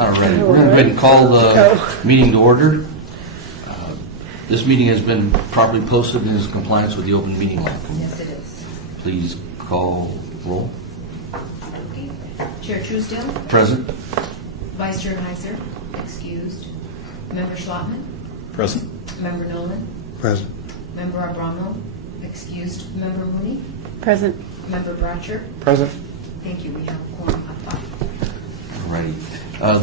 All right, we're going to go ahead and call the meeting to order. This meeting has been properly posted and is in compliance with the open meeting law. Yes, it is. Please call roll. Chair Truesdale, Present. Vice Chair Heiser, excused. Member Schlotman, Present. Member Nolan, Present. Member Abramo, excused. Member Mooney, Present. Member Bratcher. Present. Thank you. We have a quorum of 5. All righty.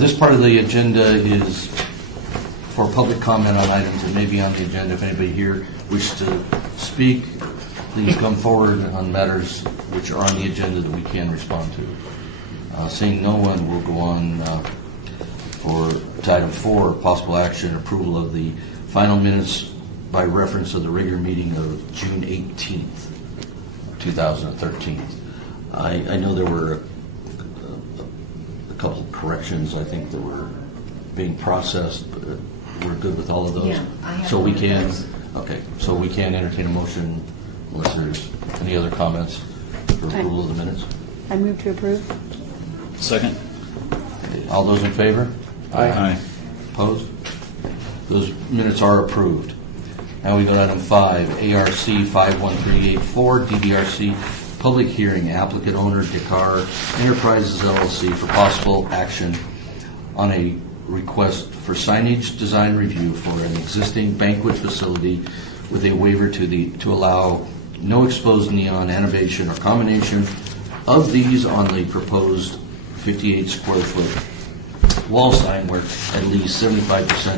This part of the agenda is for public comment on items that may be on the agenda. If anybody here wishes to speak, please come forward on matters which are on the agenda that we can respond to. Seeing no one, we'll go on to item 4, possible action, approval of the final minutes by reference to the regular meeting of June 18th, 2013. I know there were a couple of corrections, I think, that were being processed, but we're good with all of those. Yeah, I have so we one of can. those. Okay, so we can entertain a motion unless there's any other comments for approval of the minutes. I move to approve. Second. Okay, all those in favor? Aye. Opposed? Those minutes are approved. Now we go to item 5, ARC 51384, DDRC public hearing, applicant owner Dakar Enterprises LLC for possible action on a request for signage design review for an existing banquet facility with a waiver to allow no exposed neon animation or combination of these on the proposed 58 square foot wall sign where at least 75%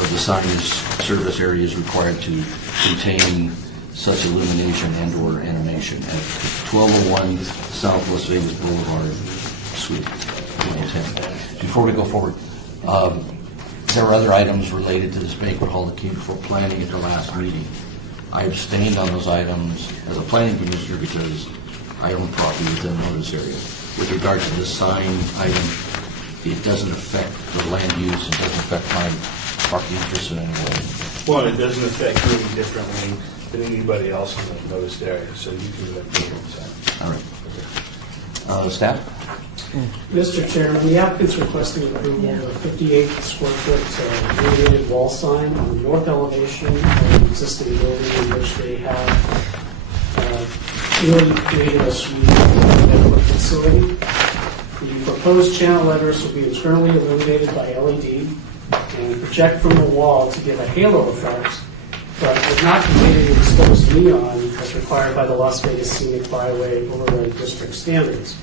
of the signage surface area is required to contain such illumination and or animation at 1201 South Las Vegas Boulevard, Suite 110. Before we go forward, there are other items related to this banquet hall that came before planning at the last meeting. I abstained on those items as a planning commissioner because I own property within this area. With regard to this sign item, it doesn't affect the land use, it doesn't affect my property interest in any way. Well, it doesn't affect you any differently than anybody else in the noticed area, so you can let me know. All right. Staff? Mr. Chairman, the applicant's requesting approval of a 58 square foot illuminated wall sign on the north elevation of the existing building in which they have newly created a suite network facility. The proposed channel letters will be internally illuminated by LED and project from the wall to give a halo effect, but would not contain any exposed neon as required by the Las Vegas Scenic Byway Overlay District standards.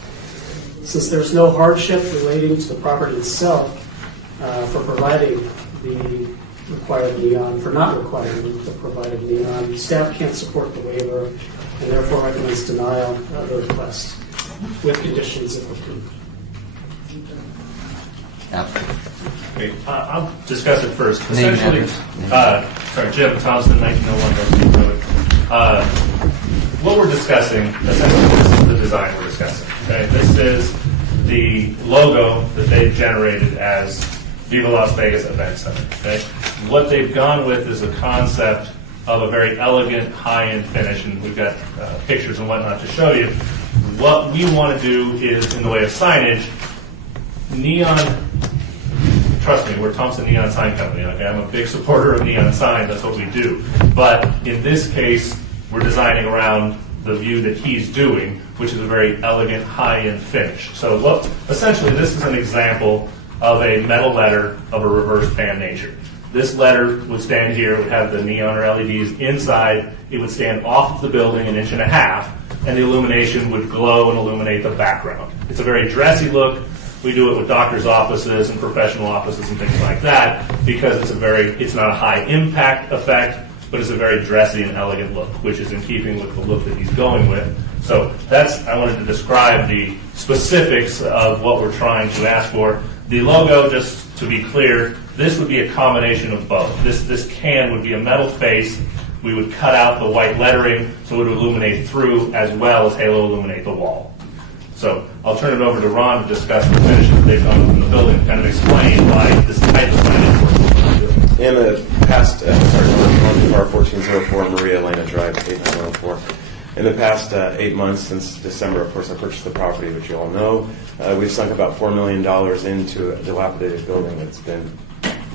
Since there's no hardship relating to the property itself for providing the required neon, for not requiring the provided neon, staff can't support the waiver and therefore recommends denial of the request with conditions if approved. Okay, I'll discuss it first. Name Essentially, and address. Jim Thompson, 1901 Road. What we're discussing, essentially, this is the design we're discussing. Okay, this is the logo that they've generated as Viva Las Vegas Event Center. Okay, what they've gone with is a concept of a very elegant, high-end finish, and we've got pictures and whatnot to show you. What we want to do is, in the way of signage, neon. Trust me, we're Thompson Neon Sign Company. Okay, I'm a big supporter of neon signs. That's what we do. But in this case, we're designing around the view that he's doing, which is a very elegant, high-end finish. So, essentially, this is an example of a metal letter of a reverse band nature. This letter would stand here, would have the neon or LEDs inside. It would stand off of the building 1.5 inches, and the illumination would glow and illuminate the background. It's a very dressy look. We do it with doctors' offices and professional offices and things like that because it's not a high impact effect, but it's a very dressy and elegant look, which is in keeping with the look that he's going with. So I wanted to describe the specifics of what we're trying to ask for. The logo, just to be clear, this would be a combination of both. This can would be a metal face. We would cut out the white lettering so it would illuminate through as well as halo illuminate the wall. So I'll turn it over to Ron to discuss the finishes they've done from the building and kind of explain why this type of signage works. In the past episode, on R 1404 Maria Elena Drive, 8904, In the past 8 months, since December, of course, I purchased the property, which you all know, we've sunk about $4 million into a dilapidated building that's been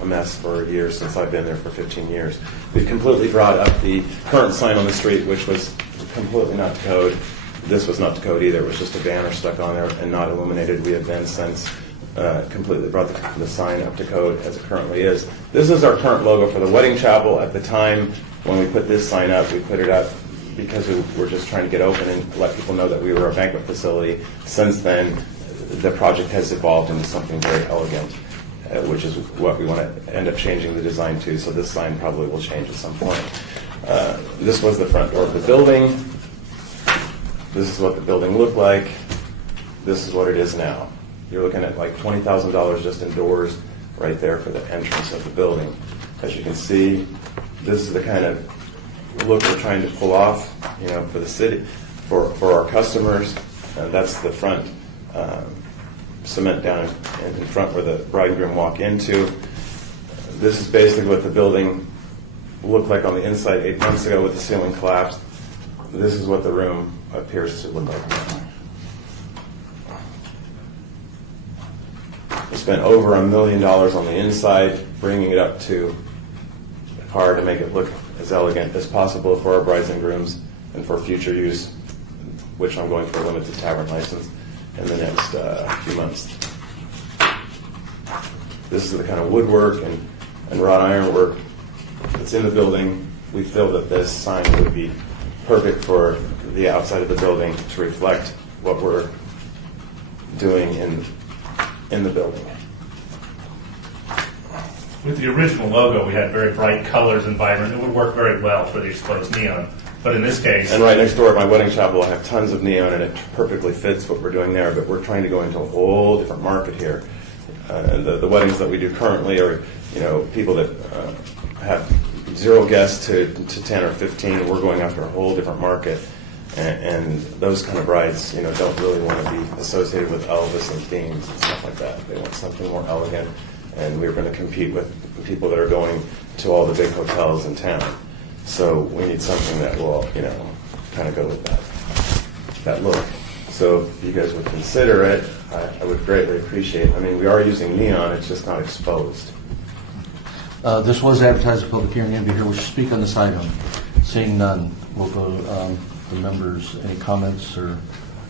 a mess for years since I've been there for 15 years. We've completely brought up the current sign on the street, which was completely not to code. This was not to code either. It was just a banner stuck on there and not illuminated. We have then since completely brought the sign up to code as it currently is. This is our current logo for the wedding chapel. At the time when we put this sign up, we put it up because we were just trying to get open and let people know that we were a banquet facility. Since then, the project has evolved into something very elegant, which is what we want to end up changing the design to, so this sign probably will change at some point. This was the front door of the building. This is what the building looked like. This is what it is now. You're looking at like $20,000 just in doors right there for the entrance of the building. As you can see, this is the kind of look we're trying to pull off, for the city, for our customers. That's the front cement down in front where the bride and groom walk into. This is basically what the building looked like on the inside 8 months ago with the ceiling collapsed. This is what the room appears to look like now. We spent over $1 million on the inside, bringing it up to par to make it look as elegant as possible for our brides and grooms and for future use, which I'm going for a limited tavern license in the next few months. This is the kind of woodwork and wrought iron work that's in the building. We feel that this sign would be perfect for the outside of the building to reflect what we're doing in the building. With the original logo, we had very bright colors and vibrant. It would work very well for the exposed neon. But in this case... And right next door at my wedding chapel, I have tons of neon, and it perfectly fits what we're doing there, but we're trying to go into a whole different market here. The weddings that we do currently are, people that have 0 guests to 10 or 15. We're going after a whole different market. And those kind of brides, don't really want to be associated with Elvis and themes and stuff like that. They want something more elegant, and we're going to compete with people that are going to all the big hotels in town. So we need something that will, kind of go with that look. So if you guys would consider it, I would greatly appreciate it. I mean, we are using neon, it's just not exposed. This was advertised at public hearing. Anybody here wish to speak on this item? Seeing none, we'll go the members. Any comments or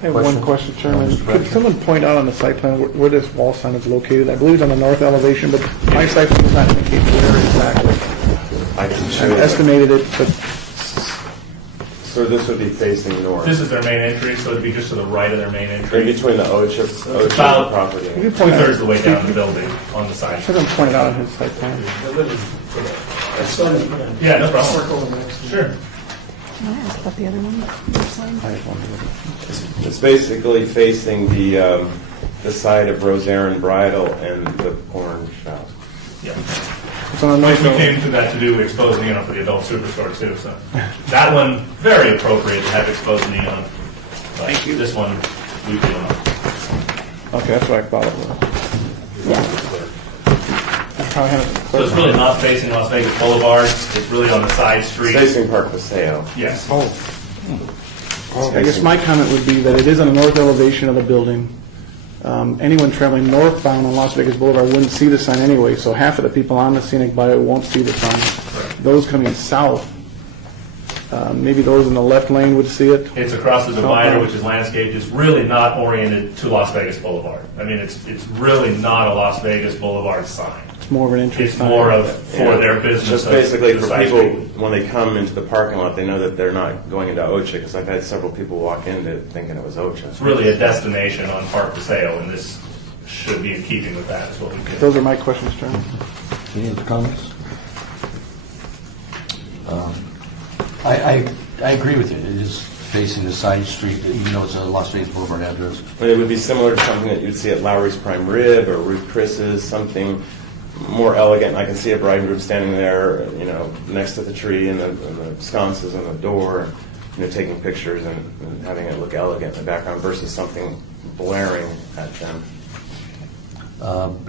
I have one question, Chairman. Mr. Could Bradford? someone point out on the site plan where this wall sign is located? I believe it's on the north elevation, but my site plan does not indicate where exactly. I can I show you. estimated it, but So this would be facing north. This is their main entry, so it'd be just to the right of their main In entry. between the OCHA about- property. could you point Two-thirds of out? the way down the building on the side. Someone point it out on his site plan. Yeah, no problem. Circle next to Sure. Can I ask about the other one? I just wondered. It's basically facing the side of Rosaire Bridal and the orange house. Yeah. It's on the We north elevation. came to that to do exposed neon for the adult superstore too, so. That one, very appropriate to have exposed neon. Thank you. This one, we feel not. Okay, that's what I thought it was. I probably haven't- So it's really not facing Las Vegas Boulevard, it's really on the side street. Facing Park Paseo. Yes. Oh. I guess my comment would be that it is on the north elevation of the building. Anyone traveling northbound on Las Vegas Boulevard wouldn't see the sign anyway, so half of the people on the scenic byway won't see the sign. Those coming south, maybe those in the left lane would see it. It's across the divider, which is landscaped. It's really not oriented to Las Vegas Boulevard. I mean, it's really not a Las Vegas Boulevard sign. It's more of an entry It's sign. more of for their business. Just of basically the for side people, street. when they come into the parking lot, they know that they're not going into OCHA, because I've had several people walk into it thinking it was OCHA. It's really a destination on Park Paseo, and this should be in keeping with that, is what we did. Those are my questions, Chairman. Any other comments? I agree with you. It is facing the side street, even though it's a Las Vegas Boulevard address. I mean, it would be similar to something that you'd see at Lowry's Prime Rib or Ruth Chris's, something more elegant. I can see a bride and groom standing there, next to the tree and the sconces and the door, taking pictures and having it look elegant in the background versus something blaring at them.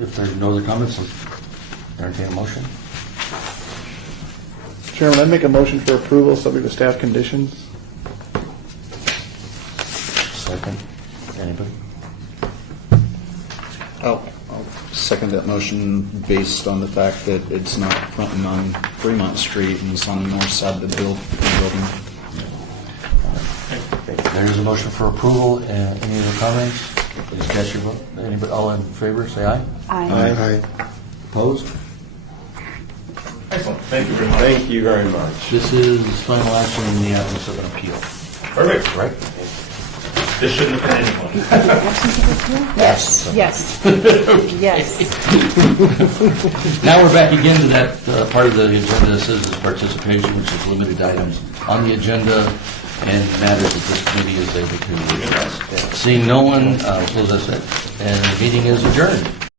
If there are no other comments, let's entertain a motion. Chairman, I'd make a motion for approval subject to staff conditions. Anybody? I'll second that motion based on the fact that it's not fronting on Fremont Street and it's on the north side of the building. There is a motion for approval. Any other comments? Please cast your vote. Anybody, all in favor, say aye. Aye. Opposed? Excellent. Thank you very much. Thank you very much. This is final action in the absence of an appeal, Perfect. right? This shouldn't have been anyone. Yes, yes, yes. Now we're back again to that part of the agenda, citizens' participation, which is limited items on the agenda and matters that this committee is able to address. Seeing no one, close this, and the meeting is adjourned.